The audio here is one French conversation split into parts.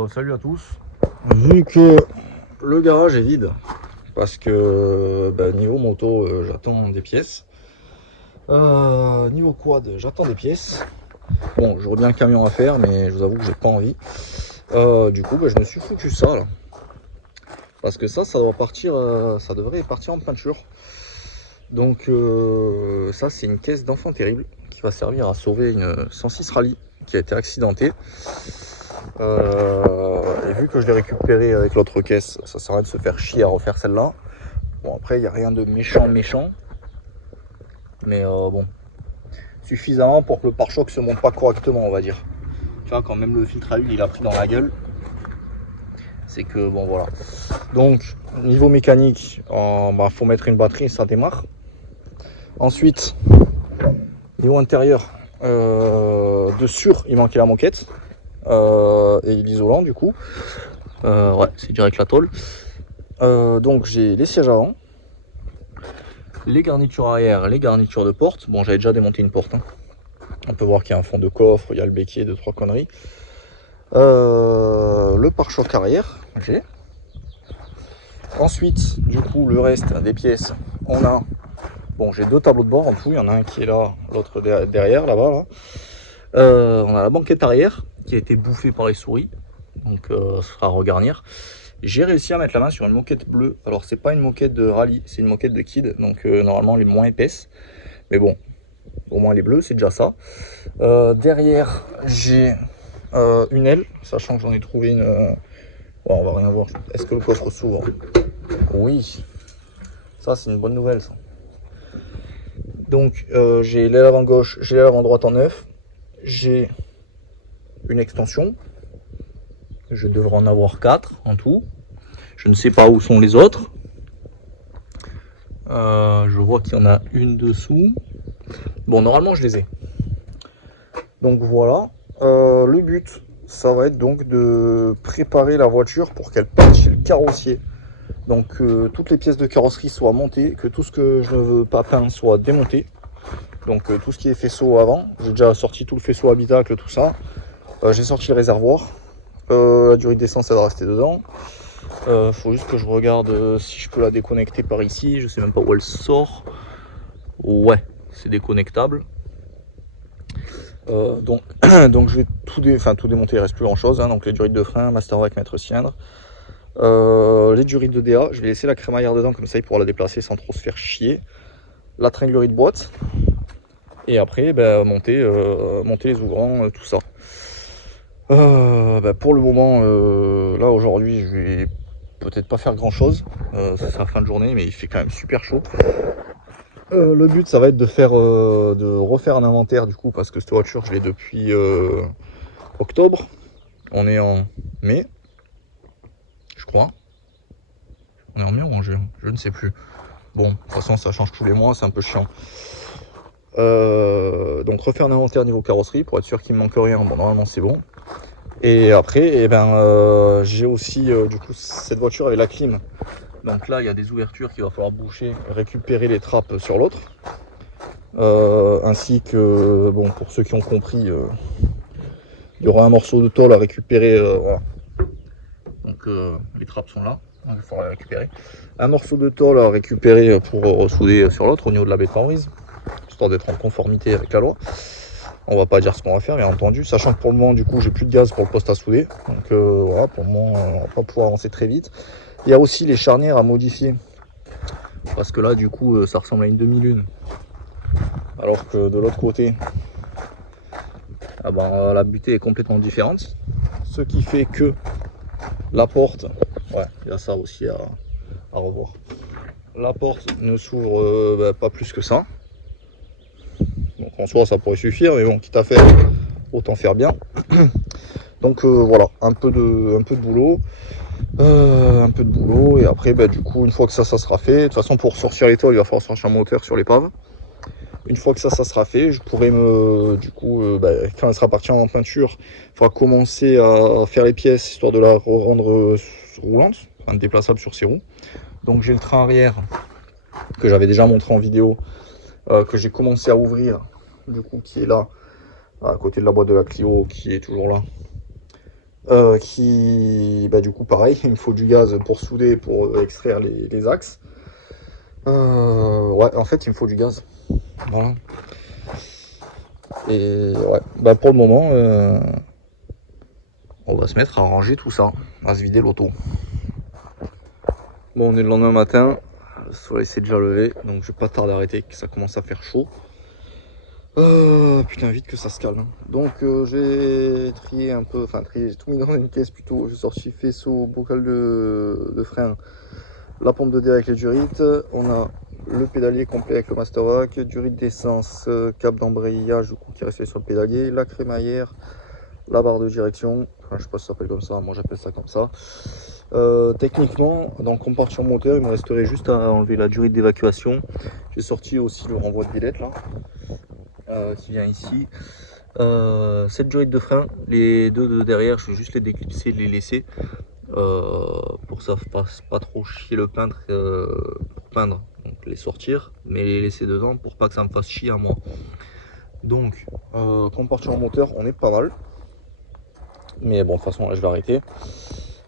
Bon, salut à tous. Vu que le garage est vide, parce que niveau moto, j'attends des pièces. Niveau quad, j'attends des pièces. Bon, j'aurais bien un camion à faire, mais je vous avoue que j'ai pas envie. Du coup, je me suis foutu ça là. Parce que ça doit partir, ça devrait partir en peinture. Donc ça, c'est une caisse d'enfant terrible qui va servir à sauver une 106 Rallye qui a été accidentée. Et vu que je l'ai récupéré avec l'autre caisse, ça sert à rien de se faire chier à refaire celle-là. Bon, après, il n'y a rien de méchant, mais bon, suffisamment pour que le pare-choc se monte pas correctement, on va dire. Tu vois, quand même le filtre à huile il a pris dans la gueule, c'est que bon, voilà. Donc, niveau mécanique, faut mettre une batterie, ça démarre. Ensuite, niveau intérieur, de sûr, il manquait la moquette et l'isolant, du coup. Ouais, c'est direct la tôle. Donc j'ai les sièges avant, les garnitures arrière, les garnitures de porte. Bon, j'avais déjà démonté une porte, hein. On peut voir qu'il y a un fond de coffre, il y a le béquier, 2-3 conneries. Le pare-choc arrière, j'ai. Ensuite, du coup, le reste des pièces, on a. Bon, j'ai 2 tableaux de bord en tout, il y en a un qui est là, l'autre derrière, là-bas. Là. On a la banquette arrière qui a été bouffée par les souris, donc ce sera à regarnir. J'ai réussi à mettre la main sur une moquette bleue. Alors c'est pas une moquette de rallye, c'est une moquette de kid, donc normalement elle est moins épaisse. Mais bon, au moins elle est bleue, c'est déjà ça. Derrière, j'ai une aile, sachant que j'en ai trouvé une. Bon, on va rien voir. Est-ce que le coffre s'ouvre? Oui. Ça c'est une bonne nouvelle ça. Donc j'ai l'aile avant gauche, j'ai l'aile avant droite en neuf. J'ai une extension. Je devrais en avoir 4 en tout. Je ne sais pas où sont les autres. Je vois qu'il y en a une dessous. Bon, normalement, je les ai. Donc voilà. Le but, ça va être donc de préparer la voiture pour qu'elle parte chez le carrossier. Donc toutes les pièces de carrosserie soient montées, que tout ce que je ne veux pas peindre soit démonté. Donc tout ce qui est faisceau avant. J'ai déjà sorti tout le faisceau habitacle, tout ça. J'ai sorti le réservoir. La durée d'essence, elle va rester dedans. Faut juste que je regarde si je peux la déconnecter par ici. Je sais même pas où elle sort. Ouais, c'est déconnectable. Donc, donc je vais tout démonter, il reste plus grand chose, hein. Donc les durites de frein, Mastervac, maître cylindre, les durites de DA, je vais laisser la crémaillère dedans, comme ça il pourra la déplacer sans trop se faire chier. La tringlerie de boîte, et après monter les ouvrants, tout ça. Pour le moment, là aujourd'hui, je vais peut-être pas faire grand chose, c'est la fin de journée, mais il fait quand même super chaud. Le but, ça va être de refaire un inventaire du coup, parce que cette voiture, je l'ai depuis octobre. On est en mai, je crois. On est en mai ou en juin? Je ne sais plus. Bon, de toute façon, ça change tous les mois, c'est un peu chiant. Donc refaire un inventaire niveau carrosserie pour être sûr qu'il me manque rien. Bon, normalement, c'est bon. Et après, j'ai aussi du coup cette voiture avec la clim. Donc là, il y a des ouvertures qu'il va falloir boucher, récupérer les trappes sur l'autre. Ainsi que, bon, pour ceux qui ont compris, il y aura un morceau de tôle à récupérer. Voilà. Donc les trappes sont là, donc il faudra les récupérer. Un morceau de tôle à récupérer pour ressouder sur l'autre au niveau de la baie de pare-brise, histoire d'être en conformité avec la loi. On va pas dire ce qu'on va faire, bien entendu, sachant que pour le moment, du coup, j'ai plus de gaz pour le poste à souder. Donc voilà, pour le moment, on va pas pouvoir avancer très vite. Il y a aussi les charnières à modifier, parce que là, du coup, ça ressemble à une demi-lune. Alors que de l'autre côté, la butée est complètement différente. Ce qui fait que la porte, ouais, il y a ça aussi à revoir. La porte ne s'ouvre pas plus que ça. Donc en soi, ça pourrait suffire, mais bon, quitte à faire, autant faire bien. Donc voilà, un peu de boulot. Et après, du coup, une fois que ça sera fait, de toute façon, pour sortir les toiles, il va falloir sortir un moteur sur l'épave. Une fois que ça sera fait, je pourrai quand elle sera partie en peinture, il faudra commencer à faire les pièces histoire de la rendre roulante, enfin déplaçable sur ses roues. Donc j'ai le train arrière que j'avais déjà montré en vidéo, que j'ai commencé à ouvrir, du coup qui est là, à côté de la boîte de la Clio, qui est toujours là. qui, du coup, pareil, il me faut du gaz pour souder, pour extraire les axes. Ouais, en fait, il me faut du gaz. Voilà. Et ouais, pour le moment, on va se mettre à ranger tout ça, à se vider l'auto. Bon, on est le lendemain matin, le soleil s'est déjà levé, donc je vais pas tarder à arrêter, que ça commence à faire chaud. Putain, vite que ça se calme. Donc j'ai trié un peu, enfin trié, j'ai tout mis dans une caisse plutôt. J'ai sorti faisceau, bocal de frein, la pompe de dé avec les durites. On a le pédalier complet avec le Mastervac, durite d'essence, câble d'embrayage du coup qui est resté sur le pédalier, la crémaillère, la barre de direction. Enfin, je sais pas si ça s'appelle comme ça, moi j'appelle ça comme ça. Techniquement, dans le compartiment moteur, il me resterait juste à enlever la durite d'évacuation. J'ai sorti aussi le renvoi de billette là. Qui vient ici. Cette durite de frein, les deux de derrière, je vais juste les déclipser, les laisser pour que ça fasse pas trop chier le peintre pour peindre, donc les sortir, mais les laisser dedans pour pas que ça me fasse chier à moi. Donc, compartiment moteur, on est pas mal, mais bon, de toute façon, là, je vais arrêter.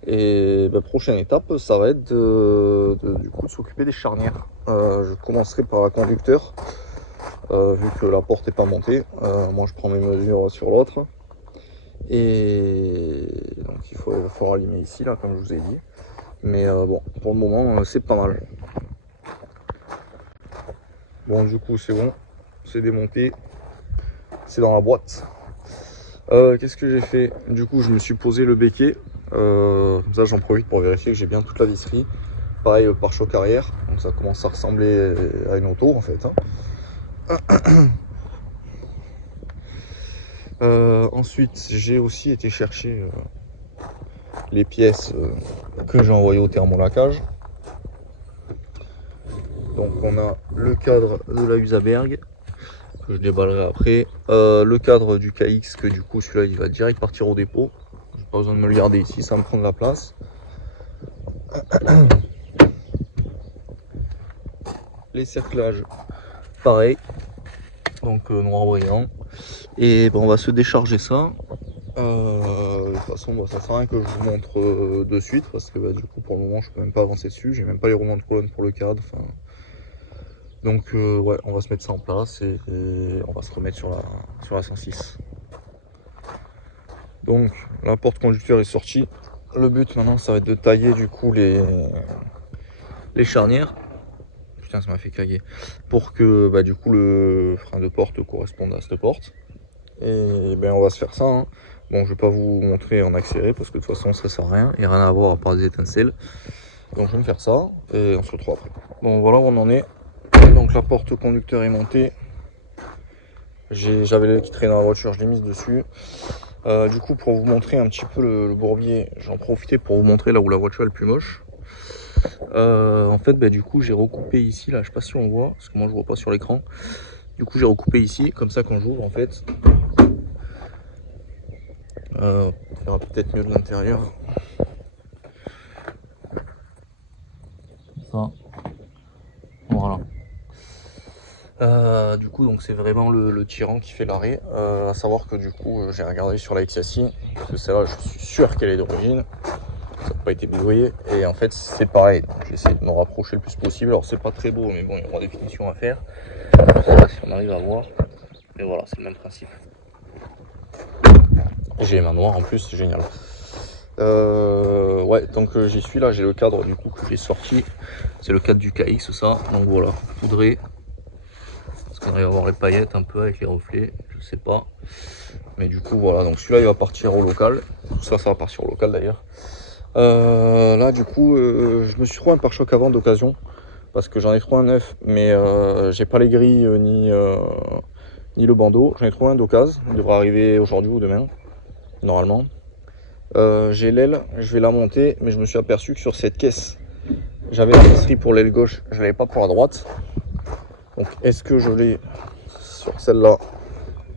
Et prochaine étape, ça va être du coup de s'occuper des charnières. Je commencerai par la conducteur. Vu que la porte n'est pas montée, moi je prends mes mesures sur l'autre et donc il va falloir allumer ici là comme je vous ai dit, mais bon pour le moment c'est pas mal. Bon du coup c'est bon, c'est démonté, c'est dans la boîte. Qu'est-ce que j'ai fait? Du coup je me suis posé le béquet, comme ça j'en profite pour vérifier que j'ai bien toute la visserie. Pareil le pare-choc arrière, donc ça commence à ressembler à une auto en fait, hein. Ensuite, j'ai aussi été chercher les pièces que j'ai envoyées au thermolacage. Donc on a le cadre de la Usaberg que je déballerai après, le cadre du KX que du coup celui-là il va direct partir au dépôt. J'ai pas besoin de me le garder ici, ça va me prendre la place. Les cerclages, pareil, donc noir brillant. Et on va se décharger ça. De toute façon, ça sert à rien que je vous montre de suite parce que du coup, pour le moment, je peux même pas avancer dessus. J'ai même pas les roulements de colonne pour le cadre. Enfin, donc, ouais, on va se mettre ça en place et on va se remettre sur la 106. Donc, la porte conducteur est sortie. Le but maintenant, ça va être de tailler du coup les charnières. Putain, ça m'a fait caguer. Pour que du coup le frein de porte corresponde à cette porte. Et on va se faire ça, hein. Bon, je vais pas vous montrer en accéléré parce que de toute façon ça sert à rien, il n'y a rien à voir à part des étincelles. Donc je vais me faire ça et on se retrouve après. Bon voilà où on en est. Donc la porte conducteur est montée. J'avais qui traînait dans la voiture, je l'ai mise dessus. Du coup pour vous montrer un petit peu le bourbier, j'en profitais pour vous montrer là où la voiture est le plus moche. En fait du coup j'ai recoupé ici, là je sais pas si on voit, parce que moi je vois pas sur l'écran. Du coup j'ai recoupé ici, comme ça quand j'ouvre en fait. On verra peut-être mieux de l'intérieur. Ça. Voilà. Du coup donc c'est vraiment le tirant qui fait l'arrêt. À savoir que du coup j'ai regardé sur la Xassi, parce que celle-là je suis sûr qu'elle est d'origine. Ça n'a pas été bidouillé. Et en fait c'est pareil. J'ai essayé de me rapprocher le plus possible. Alors c'est pas très beau mais bon il y aura des finitions à faire. Je sais pas si on arrive à voir. Mais voilà, c'est le même principe. J'ai les mains noires en plus, c'est génial. Ouais, donc j'y suis là, j'ai le cadre du coup que j'ai sorti. C'est le cadre du KX, ça. Donc voilà, poudré. Parce qu'on arrive à voir les paillettes un peu avec les reflets, je sais pas. Mais du coup, voilà, donc celui-là il va partir au local. Tout ça, ça va partir au local d'ailleurs. Là, du coup, je me suis trouvé un pare-choc avant d'occasion. Parce que j'en ai trouvé un neuf, mais j'ai pas les grilles ni le bandeau. J'en ai trouvé un d'occasion, il devrait arriver aujourd'hui ou demain, normalement. J'ai l'aile, je vais la monter, mais je me suis aperçu que sur cette caisse, j'avais la visserie pour l'aile gauche, je l'avais pas pour la droite. Donc est-ce que je l'ai sur celle-là?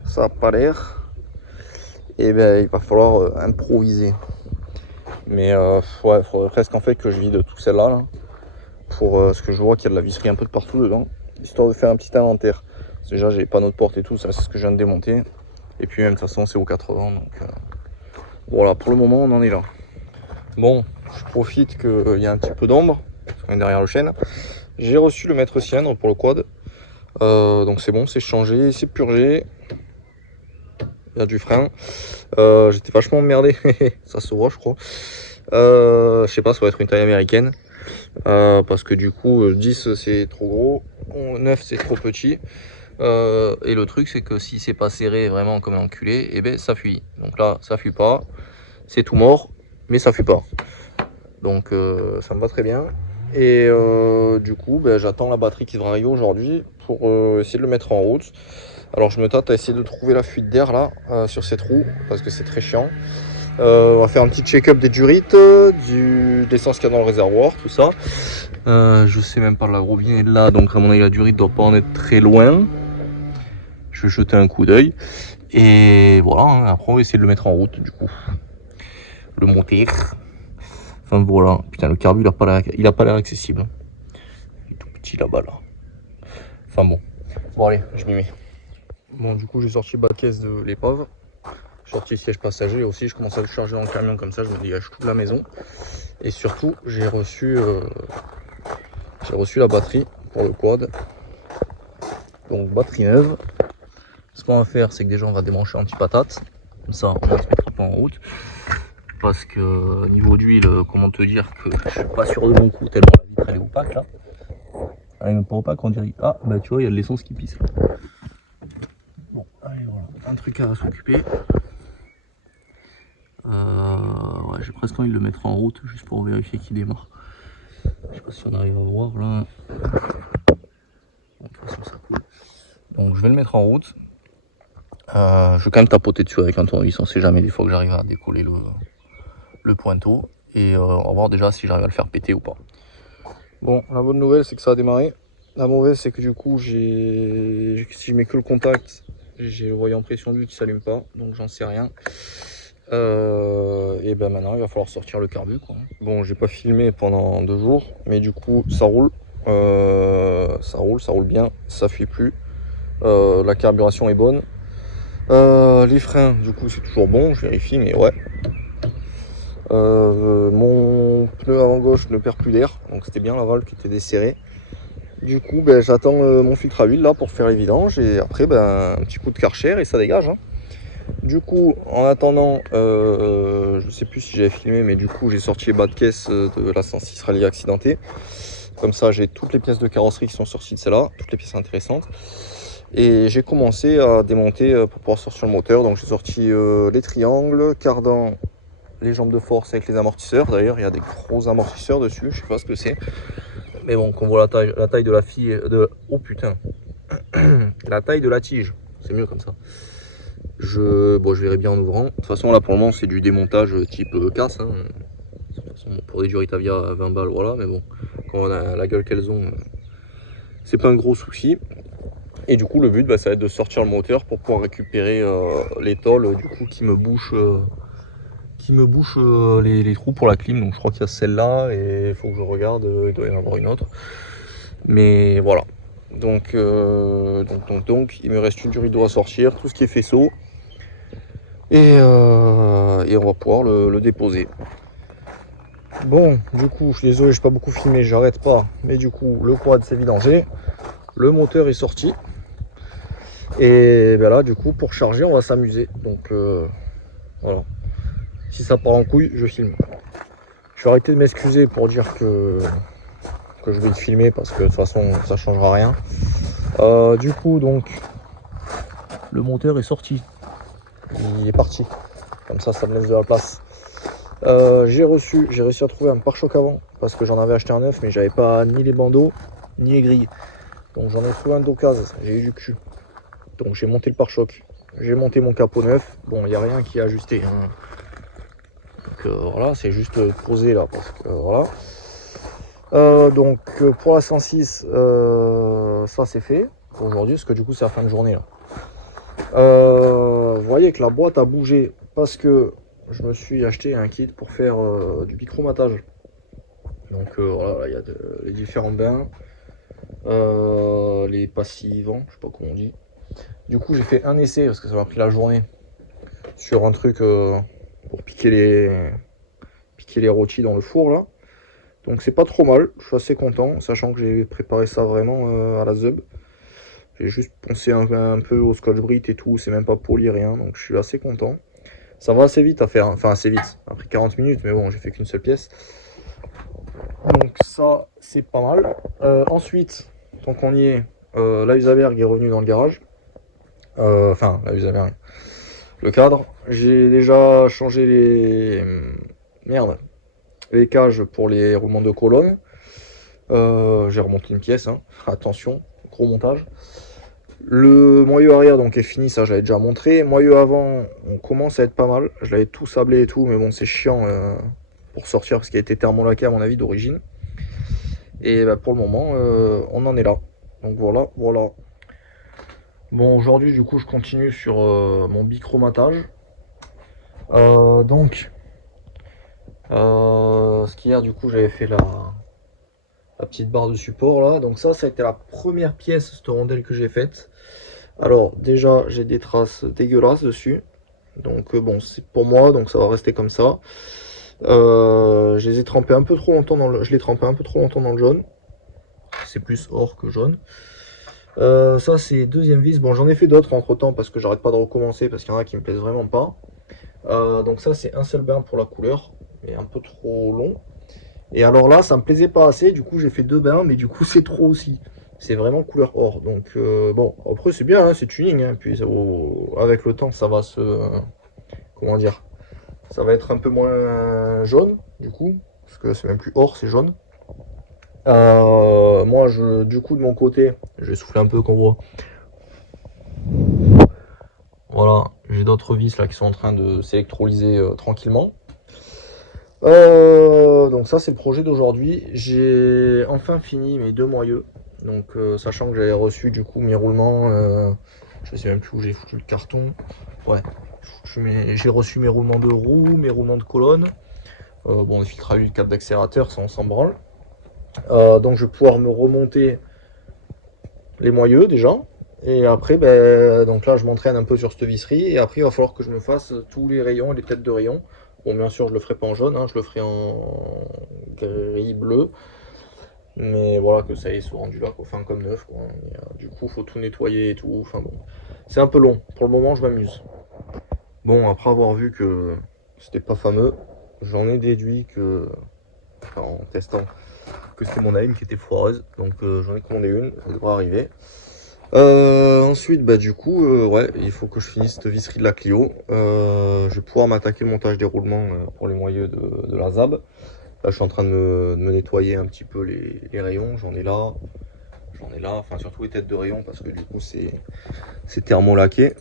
Ça n'a pas l'air. Et il va falloir improviser. Mais ouais, il faudrait presque en fait que je vide tout celle-là là, pour ce que je vois qu'il y a de la visserie un peu de partout dedans, histoire de faire un petit inventaire. Déjà j'ai les panneaux de porte et tout, ça c'est ce que je viens de démonter. Et puis même de toute façon c'est au 80 donc Voilà, pour le moment on en est là. Bon, je profite qu'il y a un petit peu d'ombre, parce qu'on est derrière le chêne. J'ai reçu le maître cylindre pour le quad. Donc c'est bon, c'est changé, c'est purgé. Il y a du frein. J'étais vachement emmerdé, ça se voit je crois. Je sais pas, ça va être une taille américaine. Parce que du coup 10 c'est trop gros, 9 c'est trop petit. Et le truc c'est que si c'est pas serré vraiment comme un enculé, et ben ça fuit. Donc là ça fuit pas, c'est tout mort, mais ça fuit pas. Donc ça me va très bien. Et du coup ben, j'attends la batterie qui devrait arriver aujourd'hui pour essayer de le mettre en route. Alors je me tâte à essayer de trouver la fuite d'air là sur cette roue parce que c'est très chiant. On va faire un petit check-up des durites, de l'essence qu'il y a dans le réservoir, tout ça. Je sais même pas, la robinet est là, donc à mon avis la durite doit pas en être très loin. Je vais jeter un coup d'œil. Et voilà, hein, après on va essayer de le mettre en route du coup. Le monter. Enfin voilà, putain le carbu il a pas l'air accessible. Il est tout petit là-bas là. Enfin bon. Bon allez, je m'y mets. Bon du coup j'ai sorti bas de caisse de l'épave. J'ai sorti siège passager aussi, je commence à le charger dans le camion comme ça, je me dégage toute la maison. Et surtout j'ai reçu la batterie pour le quad. Donc batterie neuve. Ce qu'on va faire c'est que déjà on va débrancher un petit patate. Comme ça on ne se mettra pas en route. Parce que niveau d'huile, comment te dire que je suis pas sûr de mon coup tellement la vitre elle est opaque là. Elle est même pas opaque, on dirait. Ah bah tu vois il y a de l'essence qui pisse là. Bon allez voilà, un truc à s'occuper. Ouais, j'ai presque envie de le mettre en route juste pour vérifier qu'il démarre. Je sais pas si on arrive à voir là. De toute façon ça coule. Donc je vais le mettre en route. Je vais quand même tapoter dessus avec un tournevis, on sait jamais des fois que j'arrive à décoller le pointeau. Et on va voir déjà si j'arrive à le faire péter ou pas. Bon, la bonne nouvelle c'est que ça a démarré. La mauvaise c'est que du coup si je mets que le contact, j'ai le voyant pression d'huile qui s'allume pas, donc j'en sais rien. Et ben maintenant il va falloir sortir le carbu quoi. Bon j'ai pas filmé pendant 2 jours, mais du coup ça roule. Ça roule bien, ça fuit plus. La carburation est bonne. Les freins du coup c'est toujours bon, je vérifie mais ouais. Mon pneu avant gauche ne perd plus d'air, donc c'était bien la valve qui était desserrée. Du coup ben, j'attends mon filtre à huile là pour faire les vidanges et après ben, un petit coup de Karcher et ça dégage hein. Du coup en attendant je sais plus si j'avais filmé mais du coup j'ai sorti les bas de caisse de la 106 rallye accidenté. Comme ça j'ai toutes les pièces de carrosserie qui sont sorties de celle-là, toutes les pièces intéressantes. Et j'ai commencé à démonter pour pouvoir sortir le moteur. Donc j'ai sorti les triangles, cardan, les jambes de force avec les amortisseurs. D'ailleurs il y a des gros amortisseurs dessus, je sais pas ce que c'est. Mais bon, qu'on voit la taille de la fille oh putain. La taille de la tige, c'est mieux comme ça. Je verrai bien en ouvrant. De toute façon là pour le moment c'est du démontage type casse. Hein. De toute façon, pour des Duritavia à 20 balles, voilà, mais bon, quand on a la gueule qu'elles ont, c'est pas un gros souci. Et du coup le but ça va être de sortir le moteur pour pouvoir récupérer les tôles du coup qui me bouchent les trous pour la clim. Donc je crois qu'il y a celle-là et il faut que je regarde, il doit y en avoir une autre. Mais voilà. Donc il me reste une Durido à sortir, tout ce qui est faisceau. Et on va pouvoir le déposer. Bon, du coup, je suis désolé, j'ai pas beaucoup filmé, j'arrête pas. Mais du coup, le quad s'est vidangé. Le moteur est sorti. Et ben là, du coup, pour charger, on va s'amuser. Donc voilà. Si ça part en couille, je filme. Je vais arrêter de m'excuser pour dire que je vais le filmer parce que de toute façon, ça changera rien. Du coup, donc, le moteur est sorti. Il est parti. Comme ça me laisse de la place. J'ai réussi à trouver un pare-choc avant parce que j'en avais acheté un neuf mais j'avais pas ni les bandeaux ni les grilles. Donc j'en ai trouvé un d'occasion, j'ai eu du cul. Donc j'ai monté le pare-choc, j'ai monté mon capot neuf. Bon, il n'y a rien qui est ajusté. Hein. Donc voilà, c'est juste posé là parce que voilà. Donc pour la 106, ça c'est fait pour aujourd'hui parce que du coup c'est la fin de journée là. Vous voyez que la boîte a bougé parce que je me suis acheté un kit pour faire du bichromage. Donc voilà, il y a les différents bains, les passivants, je sais pas comment on dit. Du coup j'ai fait un essai parce que ça m'a pris la journée sur un truc pour piquer les rôtis dans le four là. Donc c'est pas trop mal, je suis assez content, sachant que j'ai préparé ça vraiment à la zeub. J'ai juste poncé un peu au scotch-brite et tout, c'est même pas poli, rien, donc je suis assez content. Ça va assez vite à faire, hein. Enfin assez vite, ça a pris 40 minutes, mais bon, j'ai fait qu'une seule pièce. Donc ça, c'est pas mal. Ensuite, tant qu'on y est, la Husaberg est revenue dans le garage. Enfin, la Husaberg, le cadre. J'ai déjà changé Merde, les cages pour les roulements de colonne. J'ai remonté une pièce, hein. Attention, gros montage. Le moyeu arrière donc est fini, ça j'avais déjà montré. Moyeu avant, on commence à être pas mal. Je l'avais tout sablé et tout, mais bon, c'est chiant pour sortir parce qu'il a été thermolaqué à mon avis d'origine. Et bah, pour le moment, on en est là. Donc voilà, voilà. Bon, aujourd'hui, du coup, je continue sur mon bichromatage. Donc, ce qu'hier, du coup, j'avais fait la petite barre de support là. Donc ça a été la première pièce, cette rondelle que j'ai faite. Alors déjà, j'ai des traces dégueulasses dessus. Donc bon, c'est pour moi, donc ça va rester comme ça. Je les ai trempés un peu trop longtemps je l'ai trempé un peu trop longtemps dans le jaune. C'est plus or que jaune. Ça c'est deuxième vis. Bon, j'en ai fait d'autres entre temps parce que j'arrête pas de recommencer parce qu'il y en a qui me plaisent vraiment pas. Donc ça c'est un seul bain pour la couleur, mais un peu trop long. Et alors là, ça me plaisait pas assez, du coup j'ai fait 2 bains, mais du coup c'est trop aussi. C'est vraiment couleur or. Donc bon, après c'est bien, hein, c'est tuning. Hein, puis avec le temps, ça va comment dire, ça va être un peu moins jaune, du coup, parce que c'est même plus or, c'est jaune. Moi, du coup, de mon côté, je vais souffler un peu qu'on voit. Voilà, j'ai d'autres vis là qui sont en train de s'électrolyser tranquillement. Donc ça c'est le projet d'aujourd'hui. J'ai enfin fini mes 2 moyeux. Donc sachant que j'avais reçu du coup mes roulements, je sais même plus où j'ai foutu le carton. Ouais, j'ai reçu mes roulements de roues, mes roulements de colonne. Bon, les filtres à huile, le câble d'accélérateur, ça on s'en branle. Donc je vais pouvoir me remonter les moyeux déjà. Et après, ben, donc là je m'entraîne un peu sur cette visserie. Et après il va falloir que je me fasse tous les rayons et les têtes de rayons. Bon, bien sûr, je le ferai pas en jaune, hein, je le ferai en gris-bleu. Mais voilà, que ça y soit rendu là, enfin comme neuf, quoi. Et, du coup, faut tout nettoyer et tout. Enfin bon, c'est un peu long. Pour le moment, je m'amuse. Bon, après avoir vu que c'était pas fameux, j'en ai déduit que, enfin, en testant, que c'était mon aim qui était foireuse. Donc j'en ai commandé une, ça devrait arriver. Ensuite, bah du coup, ouais, il faut que je finisse cette visserie de la Clio. Je vais pouvoir m'attaquer le montage des roulements pour les moyeux de la ZAB. Là, je suis en train de me nettoyer un petit peu les rayons. J'en ai là, enfin surtout les têtes de rayons parce que du coup c'est thermolaqué.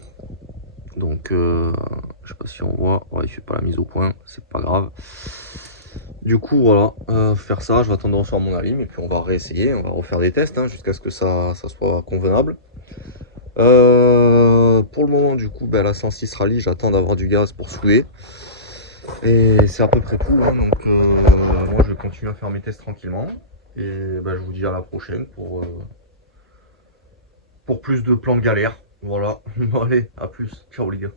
Donc, je sais pas si on voit. Ouais, il fait pas la mise au point, c'est pas grave. Du coup, voilà, faire ça, je vais attendre de refaire mon alim et puis on va réessayer, on va refaire des tests hein, jusqu'à ce que ça soit convenable. Pour le moment, du coup, la 106 rallye, j'attends d'avoir du gaz pour souder. Et c'est à peu près tout. Hein, donc, moi, je vais continuer à faire mes tests tranquillement. Et je vous dis à la prochaine pour plus de plans de galère. Voilà. Bon, allez, à plus. Ciao, les gars.